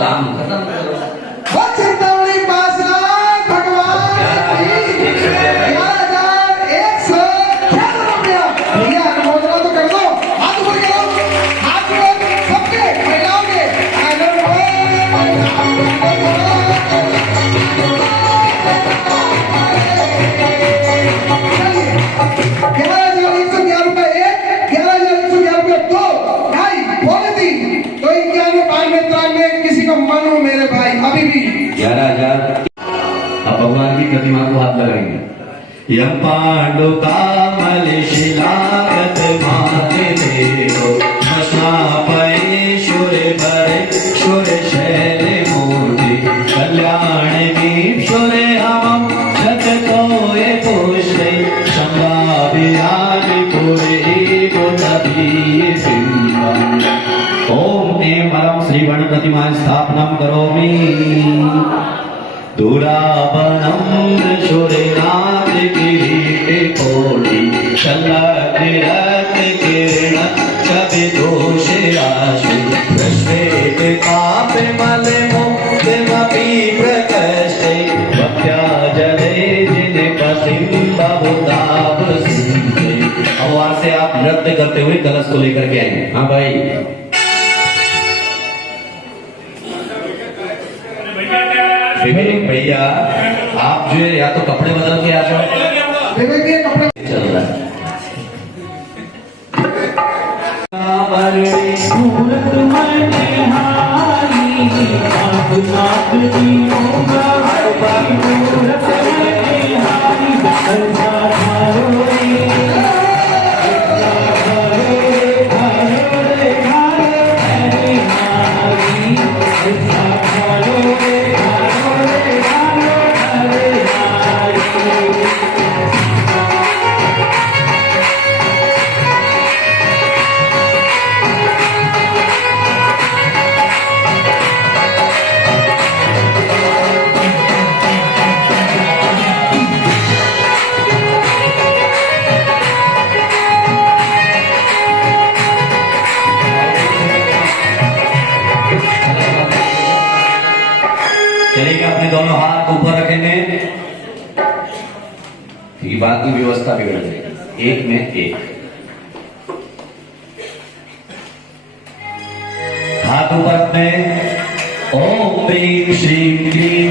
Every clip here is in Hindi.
काम खत्म करो। वो चिंतामणि पास भगवान की 11,111 रुपया। भैया अनुमोदना तो कर दो, हाथ ऊपर करो, हाथ ऊपर सबके महिलाओं के। मानो मेरे भाई अभी भी 11,000। अब भगवान की प्रतिमा को हाथ लगाएंगे। यम पांडु कामल शिलागत माते देव मशापये शुरे भरे शुरे शैले मूर्ति कल्याण की शुरे हम शत कोए पुष्टे संभाव्यानि पुरे गोतभी सिंहा। ओम ऐं परम श्री गणपतिमा स्थापनम करोमि। दुरावणं शूरनाथ किरीटे कोटि शलनिरत किरण चविदोषे आशु प्रश्वेत ताप मले मुक्तिमपि प्रकष्टे भक्त्या जले जिनपतिं बहुताप सिंहे। अब वहां से आप नृत्य करते हुए कलश को लेकर के आएंगे। हाँ भाई विवेक भैया, आप जो है या तो कपड़े बदल के आ जाओ। विवेक ये कपड़े चल रहा है। चलिए अपने दोनों हाथ ऊपर रखेंगे, ठीक है, बात की व्यवस्था बिगड़ जाएगी। एक में एक हाथ ऊपर अपने। ओम ह्रीं श्रीं क्लीं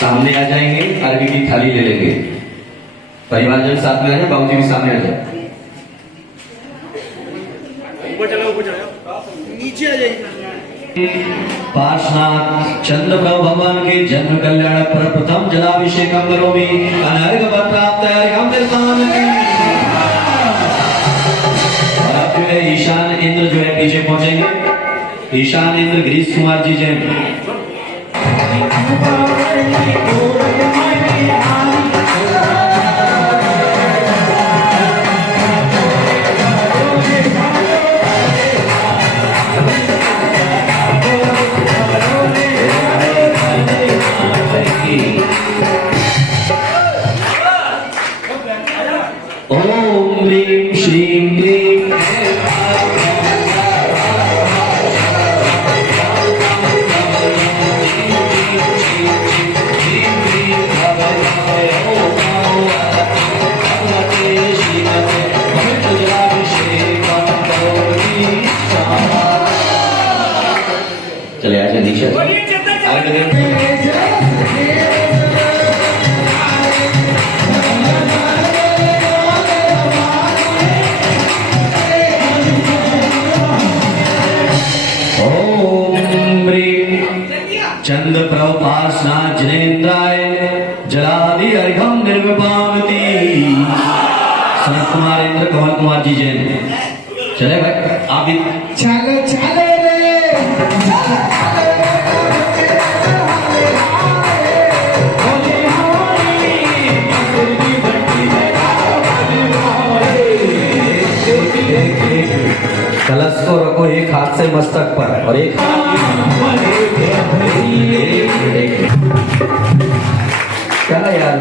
सामने आ जाएंगे, अरबी की थाली ले लेंगे। परिवारजन साथ में आ जाए, बाबूजी भी सामने आ जाए। नीचे आ जाइए। पार्श्वनाथ चंद्रप्रभु भगवान के जन्म कल्याण पर प्रथम जलाभिषेकम करोमि। अनर्घ प्राप्त हम सामने। और अब जो है ईशान इंद्र जो है पीछे पहुंचेंगे। ईशान इंद्र गिरीश कुमार जी जय। ओम ह्रीं श्रीं क्लीं चले आजा दीक्षा चंद्र प्रभासनाथ जनेन्द्राय जलादि अर्घम निर्विपावती। सनत कुमार इंद्र कमल कुमार जी जैन। चले भाई आप भी चलो चलो कलश को रखो एक हाथ से मस्तक पर और एक क्या यार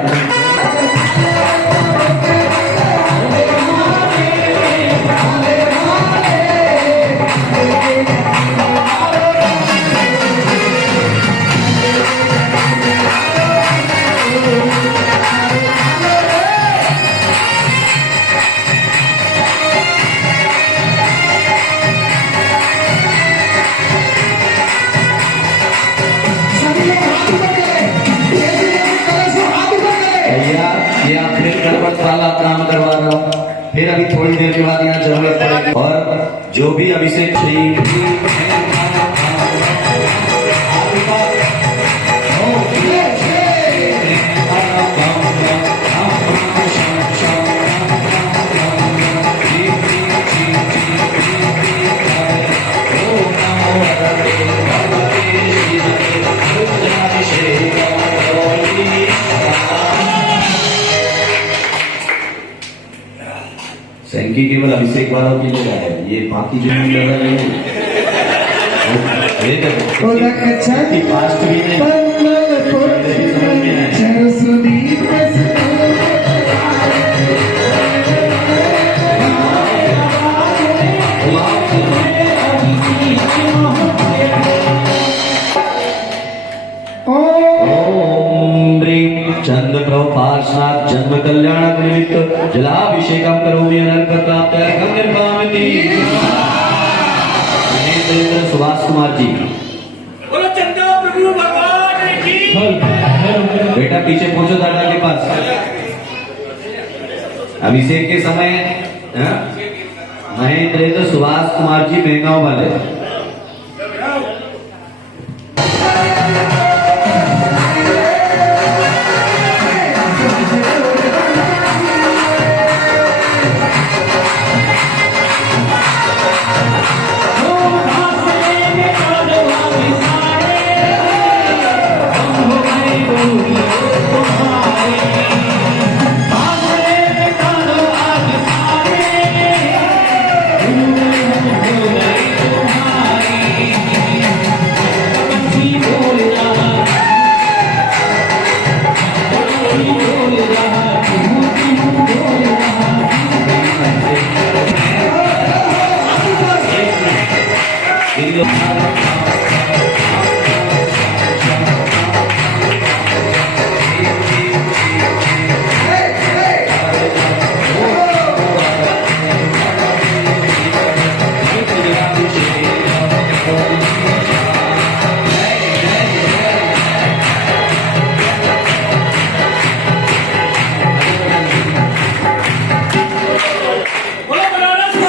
सभी लोग हाथ ऊपर करें। कलश को हाथ ऊपर करें। भैया ये आप फिर गड़बड़ वाला काम करवा रहा हूँ फिर अभी थोड़ी देर के बाद यहाँ जरूरत पड़ेगी और जो भी अभिषेक सैंकी केवल अभिषेक वालों के लिए है ये बाकी जो नहीं कर रहे हैं बोला कच्चा फास्ट भी नहीं पल्लव पुत्र सरस्वती ओम ह्रीं चंद्र प्रभाषणात् जन्म कल्याण निमित्त जलाभिषेकं करोमि अनर्घ प्राप्त्यर्थं निर्वामति महेंद्र सुभाष कुमार जी बोलो चंद्र प्रभु भगवान की बेटा पीछे पहुंचो दादा के पास अभिषेक के समय महेंद्र सुभाष कुमार जी मेहगांव वाले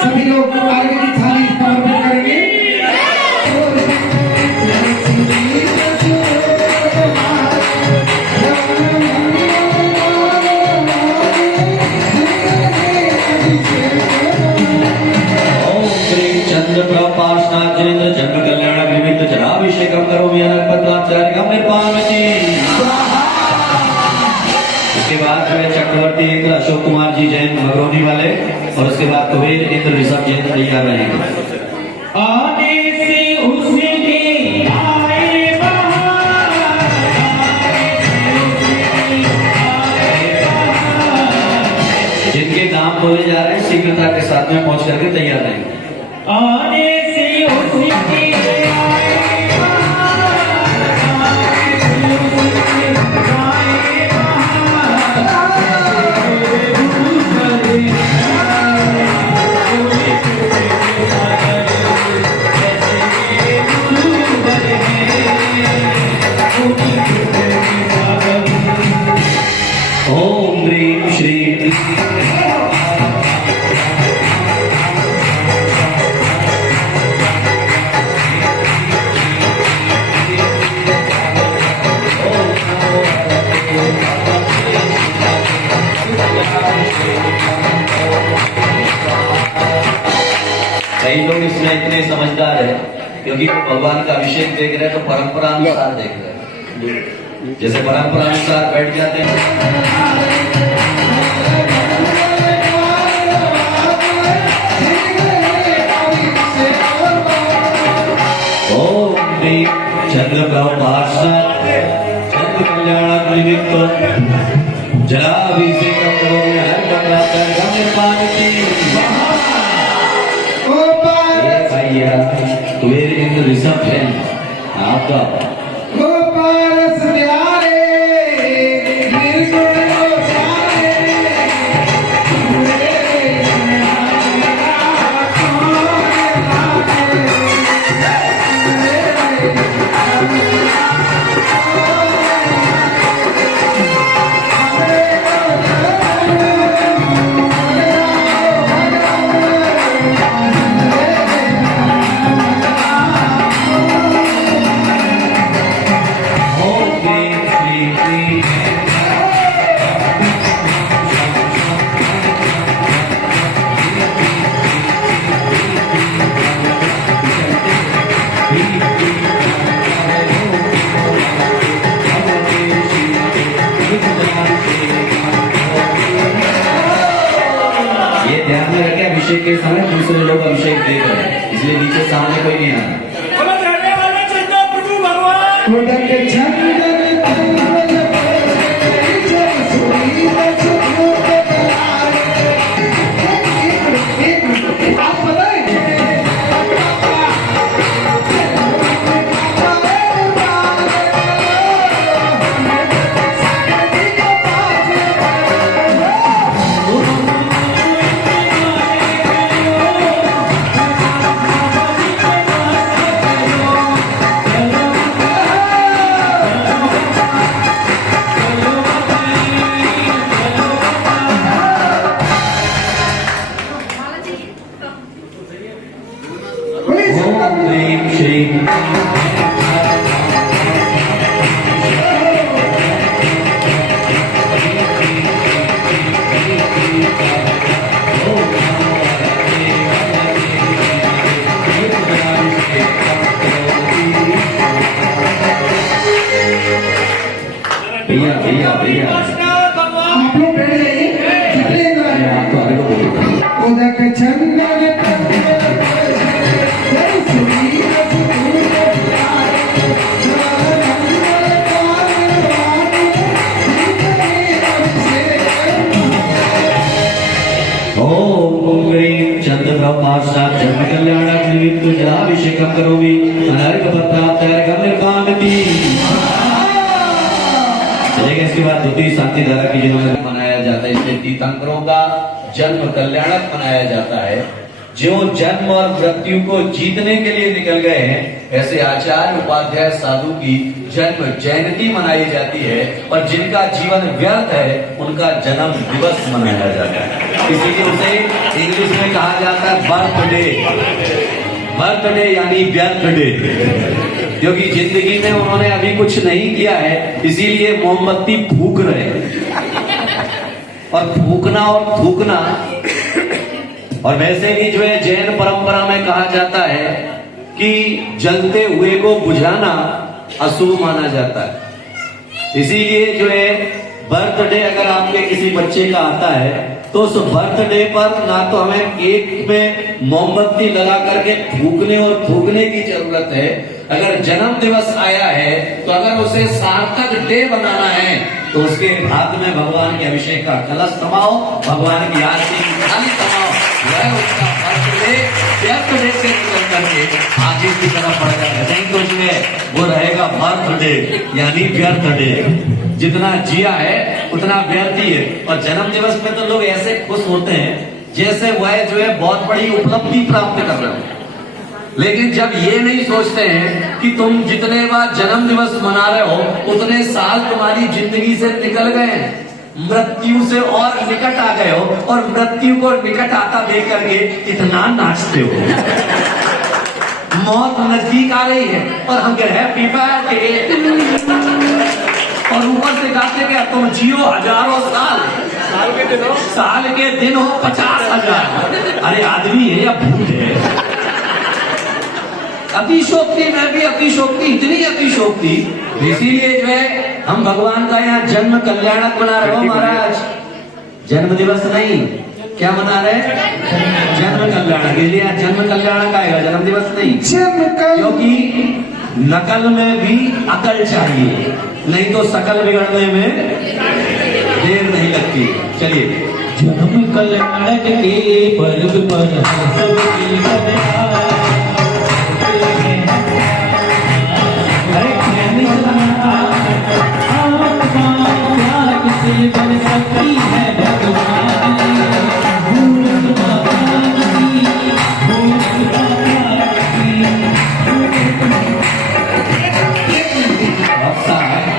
सभी लोग आगे की थाली समर्पित करेंगे। ओम श्री चंद्र प्रभाषणात् जनेन्द्र जन्म कल्याण निमित्त जलाभिषेकं करोमि अनर्घ प्राप्त्यर्थं निर्वामति इसके बाद जो है चक्रवर्ती इंद्र अशोक कुमार जी जैन मगरौनी वाले और उसके बाद कुबेर इंद्र ऋषभ जैन तैयार रहेंगे आने से उसके आए जिनके नाम बोले जा रहे हैं शीघ्रता के साथ में पहुंच करके तैयार रहेंगे आने से उसके ओम ह्रीं श्री कई लोग इसमें इतने समझदार है क्योंकि वो भगवान का अभिषेक देख रहे हैं तो परंपरा अनुसार देख रहे हैं। जैसे परंपरा अनुसार बैठ जाते हैं। ओम ह्रीं चंद्र प्रभाषा चंद्र कल्याण निमित्त जलाभिषेकं करोमि हर प्रातः निर्माणति भैया वेरी इन द रिसेप्शन आपका गोपाल प्यारे निर्गुण ओम ह्रीं श्रीं क्लीं ये ध्यान में रखें अभिषेक के समय दूसरे लोग अभिषेक दे रहे हैं, इसलिए नीचे सामने कोई नहीं आना। बोलो चढ़ने वाले चंद्र प्रभु भगवान उदक चंदन आप बताएं ओम ह्रीं श्रीं भैया भैया भैया भगवान आप लोग बैठ जाइए चलिए जरा आप तो आगे को बोलो। उदक चंदन जय श्री ओम ह्रीं चंद्र प्रभाषा जन्म कल्याण निमित्त जलाभिषेकं करोमि अनर्घ प्राप्तार्घ्यं निर्मामति। चलेगा इसके बाद द्वितीय शांति धारा की जिन्होंने मनाया जाता है, इसलिए तीर्थंकरों का जन्म कल्याणक मनाया जाता है। जो जन्म और मृत्यु को जीतने के लिए निकल गए हैं, ऐसे आचार्य उपाध्याय साधु की जन्म जयंती मनाई जाती है, और जिनका जीवन व्यर्थ है उनका जन्म दिवस मनाया जाता है। इसीलिए उसे इंग्लिश में कहा जाता है बर्थडे। बर्थडे यानी व्यर्थ डे, क्योंकि जिंदगी में उन्होंने अभी कुछ नहीं किया है, इसीलिए मोमबत्ती फूक रहे हैं। और फूकना और थूकना, और वैसे भी जो है जैन परंपरा में कहा जाता है कि जलते हुए को बुझाना अशुभ माना जाता है। इसीलिए जो है बर्थडे अगर आपके किसी बच्चे का आता है तो उस बर्थडे पर ना तो हमें केक में मोमबत्ती लगा करके फूकने और थूकने की जरूरत है। अगर जन्म दिवस आया है तो अगर उसे सार्थक डे बनाना है तो उसके हाथ में भगवान के अभिषेक का कलश थमाओ, भगवान की आरती की थाली थमाओ, वह उसका बर्थडे बर्थडे से निकल करके आगे की तरफ बढ़ जाएगा। नहीं तो जो है वो रहेगा बर्थडे यानी व्यर्थ डे। जितना जिया है उतना व्यर्थ ही है। और जन्म दिवस में तो लोग ऐसे खुश होते हैं जैसे वह जो है बहुत बड़ी उपलब्धि प्राप्त कर रहे हो। लेकिन जब ये नहीं सोचते हैं कि तुम जितने बार जन्म दिवस मना रहे हो उतने साल तुम्हारी जिंदगी से निकल गए हैं, मृत्यु से और निकट आ गए हो, और मृत्यु को निकट आता देख करके इतना नाचते हो। मौत नजदीक आ रही है और हम कह रहे हैं हैप्पी बर्थडे, और ऊपर से गाते क्या तुम जियो हजारों साल, साल के दिन हो 50,000। अरे आदमी है या भूत है? अतिशोक्ति में भी अतिशोक्ति, इतनी अतिशोक्ति, इसीलिए जो है हम भगवान का यहाँ जन्म कल्याणक मना रहे हो महाराज। जन्म दिवस नहीं, क्या मना रहे हैं? जन्म कल्याणक। इसलिए यहाँ जन्म कल्याणक आएगा, जन्म दिवस नहीं। क्योंकि नकल में भी अकल चाहिए, नहीं तो सकल बिगड़ने में देर नहीं लगती। चलिए। जन्म कल्याणक के पर्व पर सबकी बधाई। से बन सकती है भगवान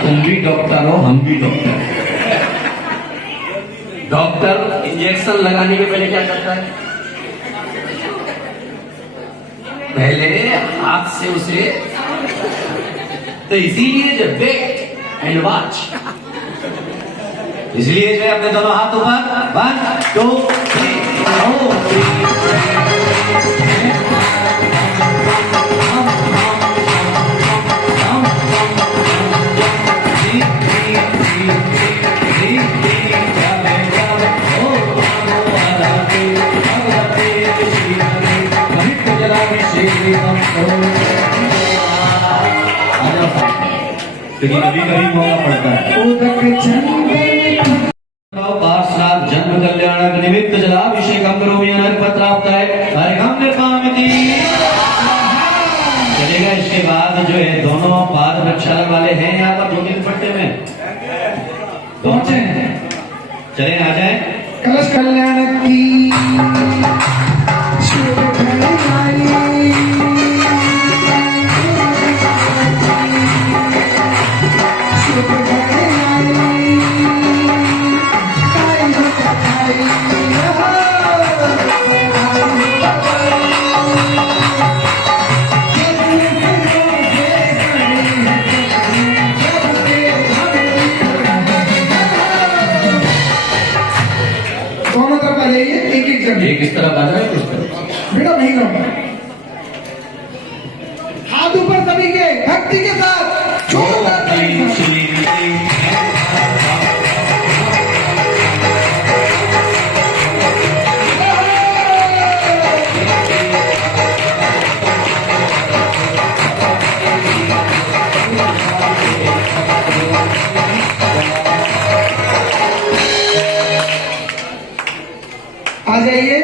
तुम भी डॉक्टर हो, हम भी डॉक्टर। डॉक्टर इंजेक्शन लगाने के पहले क्या करता है? पहले हाथ से उसे, तो इसीलिए जो वेट एंड वॉच, इसलिए जो है अपने दोनों हाथ ऊपर, 1 2 3 लेकिन कभी कभी मौका पड़ता है। पार्षद जन्म कल्याणक निमित्त जलाभिषेकम करोमि अनर्पत्राप्ताय अर्घम निर्मामि। चलेगा। इसके बाद जो है दोनों पाद प्रक्षालन वाले हैं यहाँ पर 2-3 पट्टे में, पहुंचे चले आ जाए। कलश कल्याणक की एक इस तरफ आ जाए, उस तरफ बेटा नहीं करूंगा। हाथ ऊपर सभी के भक्ति के साथ आ जाइए।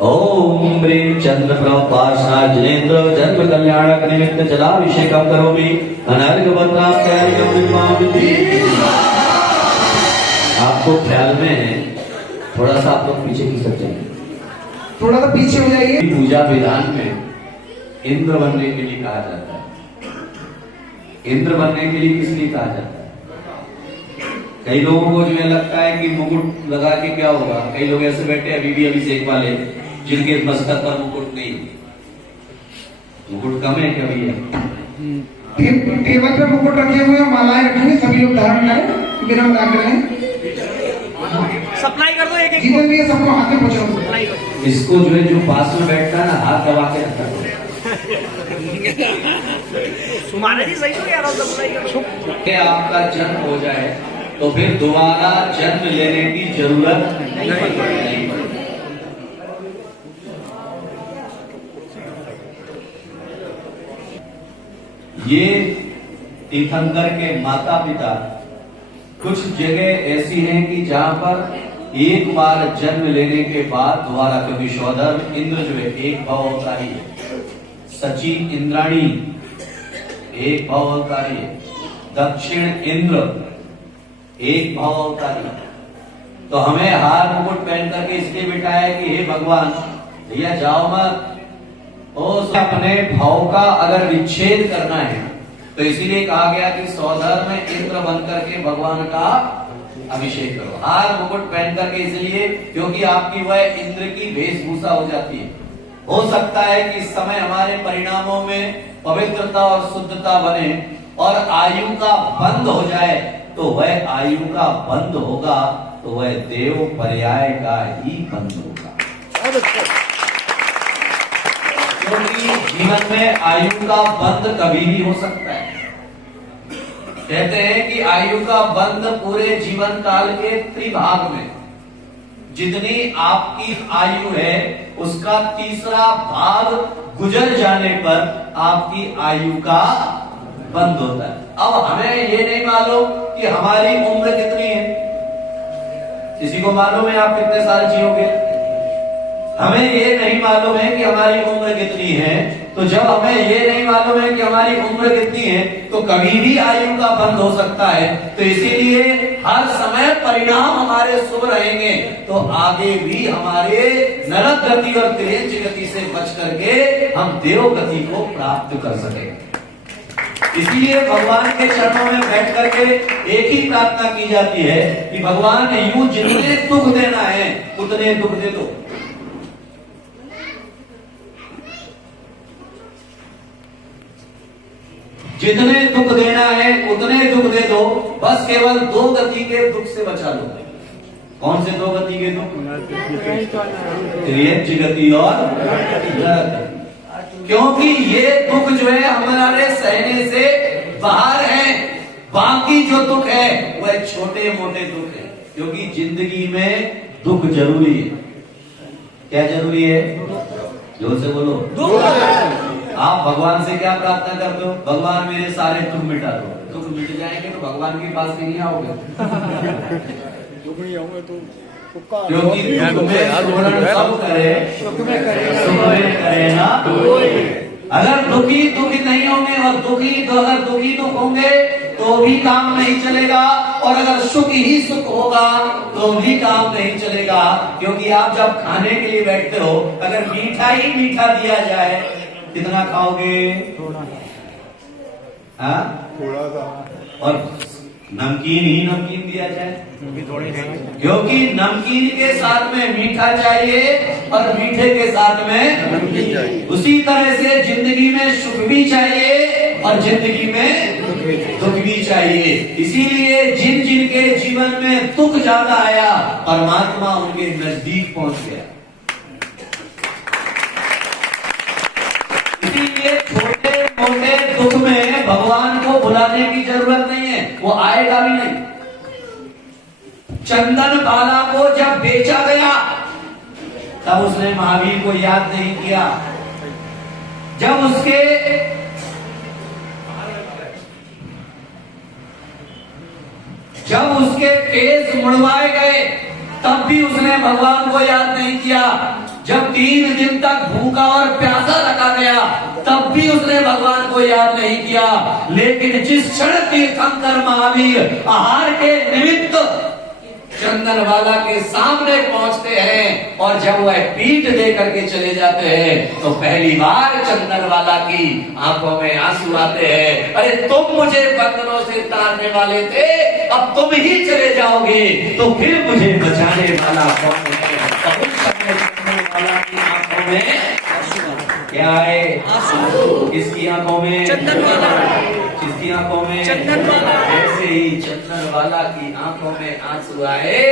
ओम ह्रीं चंद्र पार्षद जिनेन्द्र जन्म कल्याणक निमित्त जलाभिषेकम करोमि अनर्घ्यपत्राप्ताय निर्मामि। आपको ख्याल में थोड़ा सा आप लोग पीछे की सकते हैं, थोड़ा सा पीछे हो जाइए। पूजा विधान में इंद्र बनने के लिए कहा जाता है। इंद्र बनने के लिए किस लिए कहा जाता है? कई लोगों को जो है लगता है कि मुकुट लगा के क्या होगा। कई लोग ऐसे बैठे अभी भी अभिषेक वाले जिनके मस्तक पर मुकुट नहीं, मुकुट कम है क्या भैया? टेबल पे मुकुट रखे हुए हैं, मालाएं रखी हुई, सभी लोग धारण करें बिना उतार करें। सप्लाई कर दो एक एक जितने भी है सबको हाथ में पहुंचाओ। इसको जो है जो पास में बैठता है ना, हाथ दबा के रखता है। सुमाना जी सही हो यार, सप्लाई करो। आपका जन्म हो जाए तो फिर दोबारा जन्म लेने की जरूरत नहीं पड़ेगी। ये तीर्थंकर के माता पिता कुछ जगह ऐसी हैं कि जहां पर एक बार जन्म लेने के बाद दोबारा, क्योंकि सौधर्म इंद्र जो है एक भाव अवतारी है, सची इंद्राणी एक भाव अवतारी है, दक्षिण इंद्र एक भाव अवतारी। तो हमें हार मुकुट पहन करके इसलिए बिठाया है कि हे भगवान भैया जाओ मत, अपने भाव का अगर विच्छेद करना है तो इसीलिए कहा गया कि सौधर्म में इंद्र बनकर के भगवान का अभिषेक करो। हार मुकुट पहन करके इसलिए क्योंकि आपकी वह इंद्र की वेशभूषा हो जाती है। हो सकता है कि इस समय हमारे परिणामों में पवित्रता और शुद्धता बने और आयु का बंद हो जाए तो वह आयु का बंद होगा, तो वह देव पर्याय का ही बंद होगा। क्योंकि जीवन में आयु का बंद कभी भी हो सकता है। कहते हैं कि आयु का बंद पूरे जीवन काल के त्रिभाग में, जितनी आपकी आयु है उसका तीसरा भाग गुजर जाने पर आपकी आयु का बंद होता है। अब हमें ये नहीं मालूम कि हमारी उम्र कितनी है। किसी को मालूम है आप कितने साल जियोगे? हमें ये नहीं मालूम है कि हमारी उम्र कितनी है। तो जब हमें ये नहीं मालूम है कि हमारी उम्र कितनी है तो कभी भी आयु का बंद हो सकता है। तो इसीलिए हर समय परिणाम हमारे शुभ रहेंगे, तो आगे भी हमारे नरक गति और क्लेश गति से बच करके हम देव गति को प्राप्त कर सकेंगे। इसलिए भगवान के चरणों में बैठ करके एक ही प्रार्थना की जाती है कि भगवान यूं जितने दुख देना है उतने दुख दे दो। जितने दुख देना है उतने दुख दे दो, बस केवल दो गति के दुख से बचा लो। कौन से दो गति के दुख? त्रियज्ञ गति और नरक गति। क्योंकि ये दुख जो है हमारे सहने से बाहर है। बाकी जो दुख है वह छोटे मोटे दुख है। क्योंकि जिंदगी में दुख जरूरी है। क्या जरूरी है? जोर से बोलो। दुख। आप भगवान से क्या प्रार्थना करते हो? भगवान मेरे सारे दुख मिटा दो। दुख मिट जाएंगे तो भगवान के पास नहीं आओगे। दुख नहीं आऊंगे तो क्योंकि दुख में सब करे, सुख में करे ना। अगर दुखी नहीं होंगे और अगर दुखी दुख होंगे तो भी काम नहीं चलेगा, और अगर सुख ही सुख होगा तो भी काम नहीं चलेगा। क्योंकि आप जब खाने के लिए बैठते हो, अगर मीठा ही मीठा दिया जाए कितना खाओगे? हाँ, थोड़ा सा। और नमकीन ही नमकीन दिया जाए, क्योंकि नमकीन के साथ में मीठा चाहिए और मीठे के साथ में नमकीन चाहिए। उसी तरह से जिंदगी में सुख भी चाहिए और जिंदगी में दुख भी चाहिए। इसीलिए जिन जिन के जीवन में दुख ज्यादा आया, परमात्मा उनके नजदीक पहुंच गया। इसीलिए छोटे मोटे दुख में भगवान को बुलाने की जरूरत नहीं है, वो आएगा भी नहीं। चंदन बाला को जब बेचा गया तब उसने महावीर को याद नहीं किया। जब उसके केस मुड़वाए गए तब भी उसने भगवान को याद नहीं किया। जब 3 दिन तक भूखा और प्यासा रखा गया तब भी उसने भगवान को याद नहीं किया। लेकिन जिस क्षण तीर्थंकर महावीर आहार के निमित्त चंदन वाला के सामने पहुंचते हैं और जब वह पीठ दे करके चले जाते हैं तो पहली बार चंदन वाला की आंखों में आंसू आते हैं। अरे तुम मुझे बंधनों से तारने वाले थे, अब तुम ही चले जाओगे तो फिर मुझे बचाने वाला कौन है? चंदन वाला की आंखों में क्या है? किसकी आंखों में? चंदन वाला। किसकी आंखों में? चंदन वाला। ऐसे ही चंदन वाला की आंखों में आंसू आए।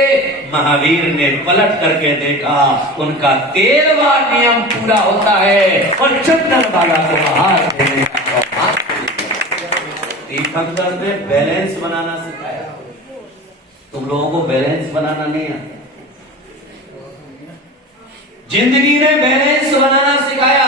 महावीर ने पलट करके देखा, उनका 13वां नियम पूरा होता है और चंदन वाला को हाथ देने का। तीर्थंकर ने बैलेंस बनाना सिखाया। तुम लोगों को बैलेंस बनाना नहीं आता। जिंदगी ने बैलेंस बनाना सिखाया।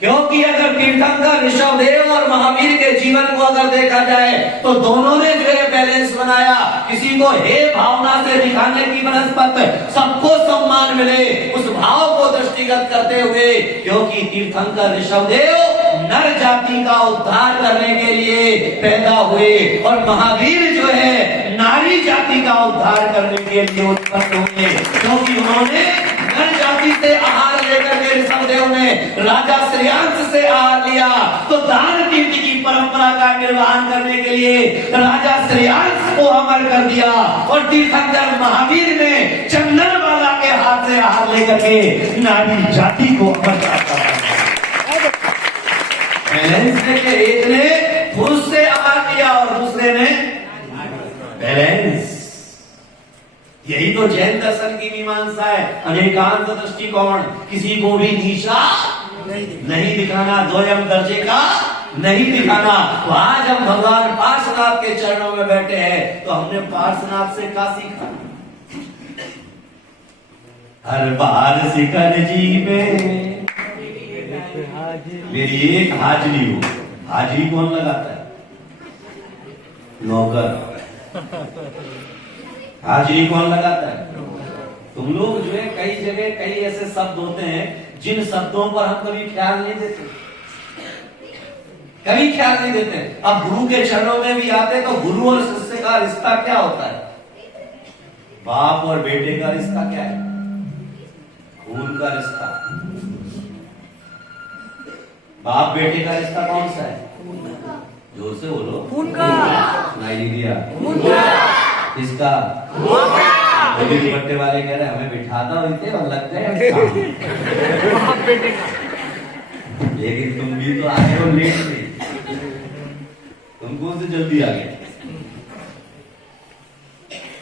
क्योंकि अगर तीर्थंकर ऋषभदेव और महावीर के जीवन को अगर देखा जाए तो दोनों ने जो है बैलेंस बनाया। किसी को हे भावना से दिखाने की बनस्पत, सबको सम्मान मिले, उस भाव को दृष्टिगत करते हुए। क्योंकि तीर्थंकर ऋषभदेव नर जाति का उद्धार करने के लिए पैदा हुए और महावीर जो है नारी जाति का उद्धार करने के लिए उत्पन्न हुए। क्योंकि उन्होंने नर जाति से आहार लेकर के ऋषभदेव ने राजा श्रेयांश से आहार लिया, तो दान कीर्ति की परंपरा का निर्वहन करने के लिए राजा श्रेयांश को अमर कर दिया और तीर्थंकर महावीर ने चंदन वाला के हाथ से आहार लेकर के नारी जाति को अमर कर दिया। बैलेंस ने पुरुष से तो जैन दर्शन की मीमांसा है, अनेकांत दृष्टिकोण, किसी को भी नीचा नहीं दिखाना, द्वयम दर्जे का नहीं दिखाना। तो आज हम भगवान पार्श्वनाथ के चरणों में बैठे हैं, तो हमने पार्श्वनाथ से क्या सीखा? हर बार शिखर जी में मेरी एक हाजरी हो। हाजरी कौन लगाता है? नौकर। हाजरी कौन लगाता है? तुम लोग जो है कई जगह कई ऐसे शब्द होते हैं जिन शब्दों पर हम कभी ख्याल नहीं देते, कभी ख्याल नहीं देते। अब गुरु के चरणों में भी आते तो गुरु और शिष्य का रिश्ता क्या होता है? बाप और बेटे का रिश्ता क्या है? खून का रिश्ता। बाप बेटे का रिश्ता कौन सा है? जोर से बोलो। खून का। सुनाई नहीं दिया? खून का। किसका? दुपट्टे वाले कह रहे हमें बिठाता होते और लग गए। लेकिन तुम भी तो आए हो लेट में, तुमको से जल्दी आ गए।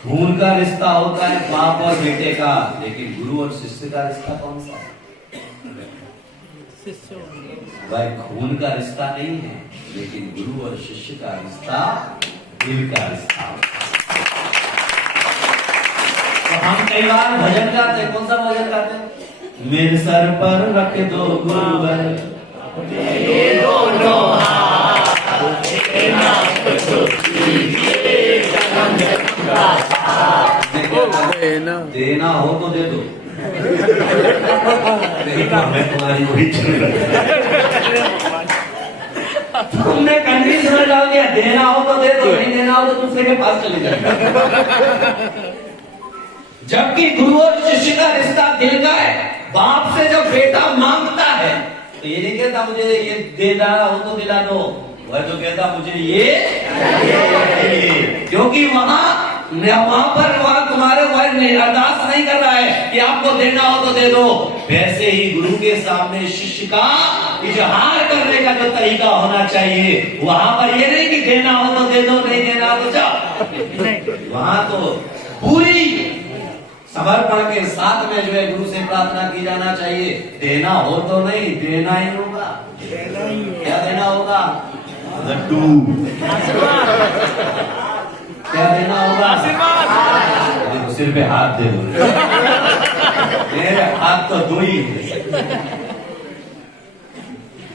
खून का रिश्ता होता है बाप और बेटे का, लेकिन गुरु और शिष्य का रिश्ता कौन सा है? भाई खून का रिश्ता नहीं है, लेकिन गुरु और शिष्य का रिश्ता दिल का रिश्ता। तो हम कई बार भजन गाते हैं, कौन सा भजन गाते हैं? मेरे सर पर रख दो गुरुवर, देना हो तो दे दो। मैं तुम्हारी वही तुमने कंडीशन डाल दिया, देना हो तो दे दो, नहीं देना हो तो दूसरे के पास चले जाए। जबकि गुरु और शिष्य का रिश्ता दिल का है। बाप से जब बेटा मांगता है तो ये नहीं कहता मुझे ये दे रहा हो तो दिला दो, वह तो कहता मुझे ये, क्योंकि वहां तुम्हारे अरदास नहीं कर रहा है कि आपको देना हो तो दे दो। वैसे ही गुरु के सामने शिष्य का इजहार करने का जो तरीका होना चाहिए, वहां पर ये नहीं कि देना हो तो दे दो, नहीं देना हो तो जाओ। वहां तो पूरी समर्पण के साथ में जो है गुरु से प्रार्थना की जाना चाहिए। देना हो तो नहीं, देना ही होगा। क्या देना होगा? लड्डू। क्या देना होगा? देखो सिर पे हाथ दे दो। मेरे हाथ तो दो ही है।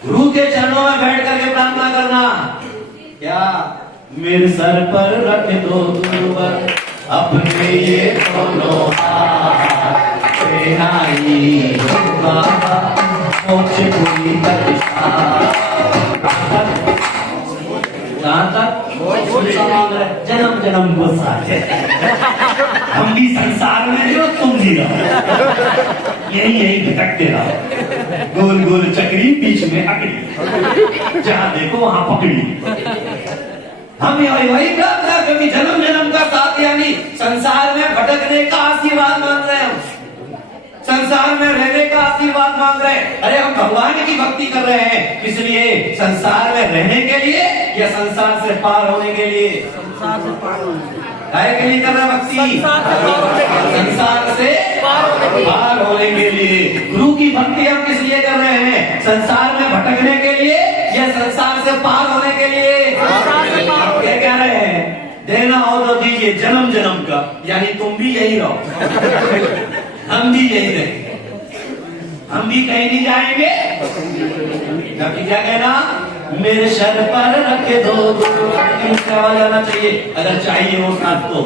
गुरु के चरणों में बैठ करके प्रार्थना करना। क्या? मेरे सर पर रख दो गुरुवर अपने ये दोनों हाथ, देना ही होगा मोक्ष पूरी दशा। कहां तक? जन्म जन्म को साथ हम भी संसार में जो तुम भी रहो, यही यही भटकते रहो। गोल गोल चक्री बीच में अकड़ी, जहां देखो वहां पकड़ी। हम वही प्रार्थना कभी जन्म जन्म का साथ, यानी संसार में भटकने का आशीर्वाद मांग रहे हैं, संसार में रहने का आशीर्वाद मांग रहे हैं। अरे हम भगवान की भक्ति कर रहे हैं, इसलिए संसार में रहने के लिए या संसार से पार होने के लिए? संसार से पार होने के लिए कर रहे हैं भक्ति, संसार से पार होने के लिए। गुरु की भक्ति हम किस लिए कर रहे हैं? संसार में भटकने के लिए या संसार से पार होने के लिए? क्या कह रहे हैं? देना हो तो दीजिए जन्म जन्म का, यानी तुम भी यही रहो, हम भी यही रहेंगे, हम भी कहीं नहीं जाएंगे। क्योंकि क्या कहना? मेरे सर पर रख दो आवाज आना चाहिए, अगर चाहिए वो साथ तो।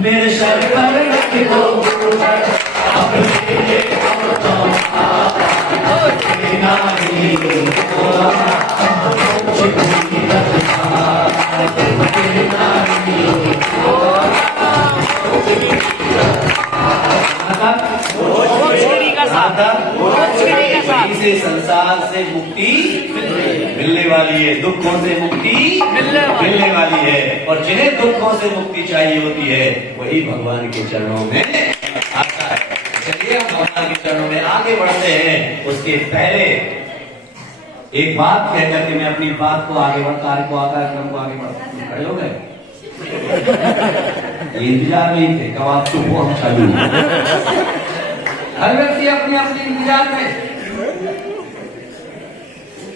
मेरे सर पर रख दो से संसार से मुक्ति मिलने वाली है, दुखों से मुक्ति मिलने वाली है। और जिन्हें दुखों से मुक्ति चाहिए होती है वही भगवान के चरणों में आता है। चलिए हम भगवान के चरणों में आगे बढ़ते हैं। उसके पहले एक बात कह करके मैं अपनी बात को आगे बढ़, कार्यक्रम को आगे बढ़, खड़े हो गए? ये इंतजार में ही थे, कब आप चुप हो हम चालू। हर व्यक्ति अपने अपने इंतजार में।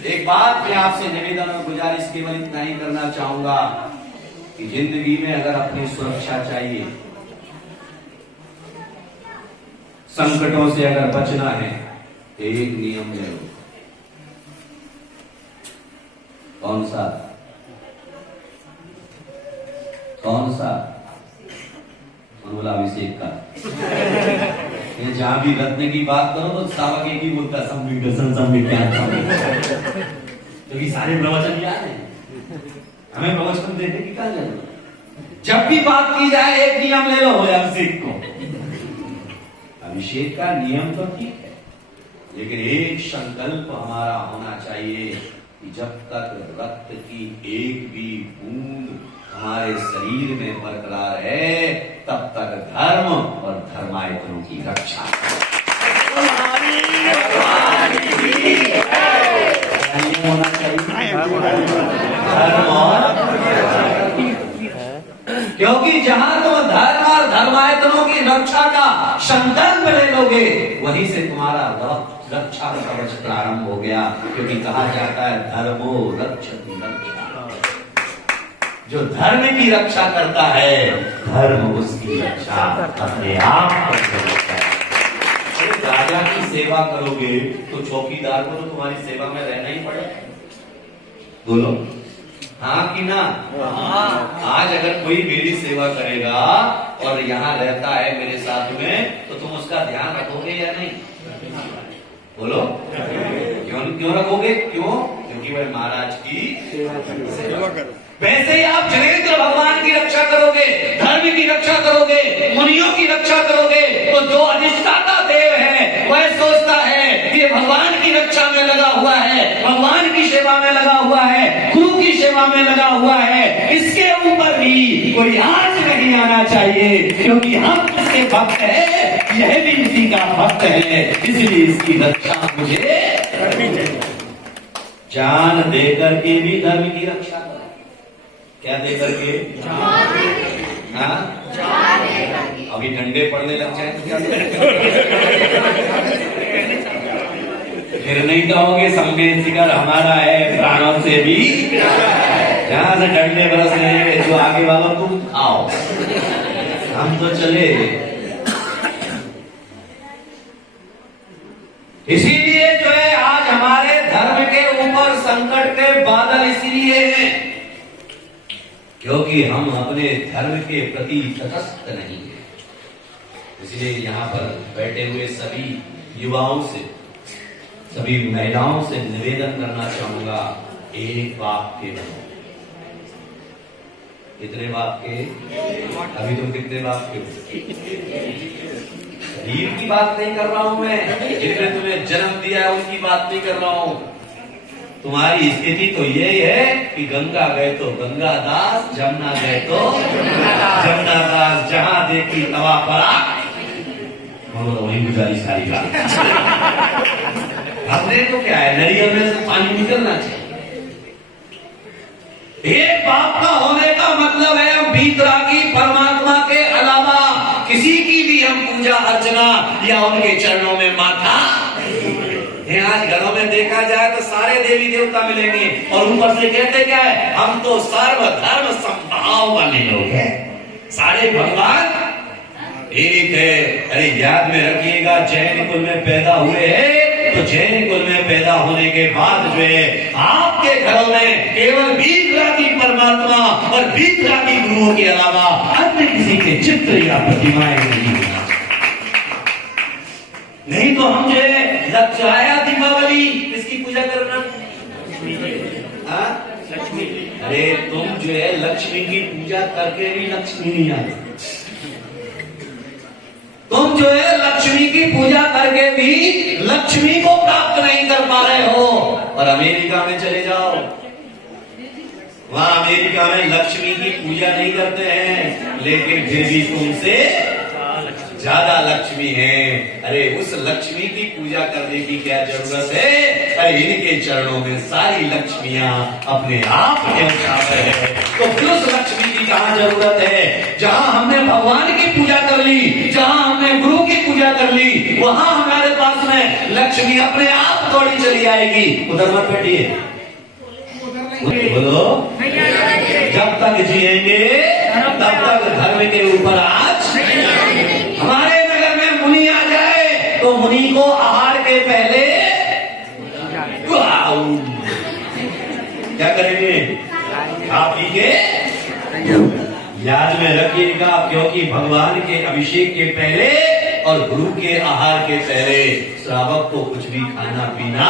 एक बात मैं आपसे निवेदन और गुजारिश केवल इतना ही करना चाहूंगा कि जिंदगी में अगर अपनी सुरक्षा चाहिए, संकटों से अगर बचना है, एक नियम ले लो। कौन सा? कौन सा? अभिषेक का। ये जहां भी रत्न की बात करो तो सावक एक ही बोलता, क्योंकि सारे प्रवचन याद है, हमें प्रवचन देने की क्या जरूरत। जब भी बात की जाए एक नियम ले लो अभिषेक को। अभिषेक का नियम तो ठीक है, लेकिन एक संकल्प हमारा होना चाहिए कि जब तक रक्त की एक भी बूंद हमारे शरीर में बरकरार है, तब तक धर्म और धर्मायतनों की रक्षा होना चाहिए। धर्म और, क्योंकि जहां तुम धर्म और धर्मायतनों की रक्षा का संकल्प ले लोगे, वहीं से तुम्हारा रक्षा कवच प्रारंभ हो गया। क्योंकि कहा जाता है धर्मो रक्षति रक्षा, जो धर्म की रक्षा करता है, धर्म उसकी रक्षा अपने आप करता है। राजा की सेवा करोगे तो चौकीदार को तो तुम्हारी सेवा में रहना ही पड़ेगा। बोलो हाँ कि ना? आज अगर कोई मेरी सेवा करेगा और यहाँ रहता है मेरे साथ में, तो तुम उसका ध्यान रखोगे या नहीं? बोलो क्यों रखोगे? क्योंकि वह महाराज की सेवा करो। वैसे ही आप जनेन्द्र भगवान की रक्षा करोगे, धर्म की रक्षा करोगे, मुनियों की रक्षा करोगे, तो जो अधिष्ठाता देव है वह सोचता है कि ये भगवान की रक्षा में लगा हुआ है, भगवान की सेवा में लगा हुआ है, गुरु की सेवा में लगा हुआ है, इसके ऊपर भी कोई आंच नहीं आना चाहिए, क्योंकि हम इसके भक्त है, यह भी इसी का भक्त है, इसलिए इसकी रक्षा मुझे करनी चाहिए। जान देकर के भी धर्म की रक्षा करो। क्या दे करके? हाँ? अभी डंडे पड़ने लग जाए फिर नहीं कहोगे संवेद शिखर हमारा है, प्राणों से भी जहां से डंडे बरस रहे हैं, जो आगे वालों तुम खाओ, हम तो चले। इसीलिए जो है आज हमारे धर्म के ऊपर संकट के बादल इसलिए हैं क्योंकि हम अपने धर्म के प्रति तटस्थ नहीं है। इसलिए यहाँ पर बैठे हुए सभी युवाओं से, सभी महिलाओं से निवेदन करना चाहूंगा, एक बाप के बनो। कितने बाप के? अभी तुम कितने बाप के हो? शरीर की बात नहीं कर रहा हूं मैं, जिसने तुम्हें जन्म दिया है उनकी बात नहीं कर रहा हूं। तुम्हारी स्थिति तो यही है कि गंगा गए तो गंगा दास, जमुना गए तो जमुना दास, जहां देखी तवा पड़ा, वही गुजारी सारी बात। हमने तो क्या है, नरियल में से पानी निकलना चाहिए। एक बाप का होने का मतलब है हम बीतरागी परमात्मा के अलावा किसी की भी हम पूजा अर्चना या उनके चरणों में माथा। आज घरों में देखा जाए तो सारे देवी देवता मिलेंगे और ऊपर से कहते क्या है, हम तो सर्वधर्म समभाव वाले लोग हैं, सारे भगवान एक है। अरे याद में रखिएगा, जैन कुल में पैदा हुए हैं तो जैन कुल में पैदा होने के बाद जो है आपके घरों में केवल बीतरागी परमात्मा और बीतरागी गुरुओं के अलावा अन्य किसी के चित्र या प्रतिमाएं नहीं तो हम जो है आया दीपावली किसकी पूजा करना? लक्ष्मी। अरे तुम जो है लक्ष्मी की पूजा करके भी लक्ष्मी नहीं आती। तुम जो है लक्ष्मी की पूजा करके भी लक्ष्मी को प्राप्त नहीं कर पा रहे हो। और अमेरिका में चले जाओ, वहां अमेरिका में लक्ष्मी की पूजा नहीं करते हैं, लेकिन फिर भी तुमसे ज्यादा लक्ष्मी है। अरे उस लक्ष्मी की पूजा करने की क्या जरूरत है अरे इनके चरणों में सारी लक्ष्मियां अपने आप न्यौछावर है। तो फिर उस लक्ष्मी की कहां जरूरत है? जहां हमने भगवान की पूजा कर ली, जहां हमने गुरु की पूजा कर ली, वहां हमारे पास में लक्ष्मी अपने आप दौड़ी चली आएगी। उधर मत बैठिए, बोलो जब तक जिएंगे तब तक धर्म के ऊपर आज हमारे नगर में मुनि आ जाए तो मुनि को आहार के पहले क्या करेंगे? खा पी के याद में रखिएगा, क्योंकि भगवान के अभिषेक के पहले और गुरु के आहार के पहले श्रावक को कुछ भी खाना पीना।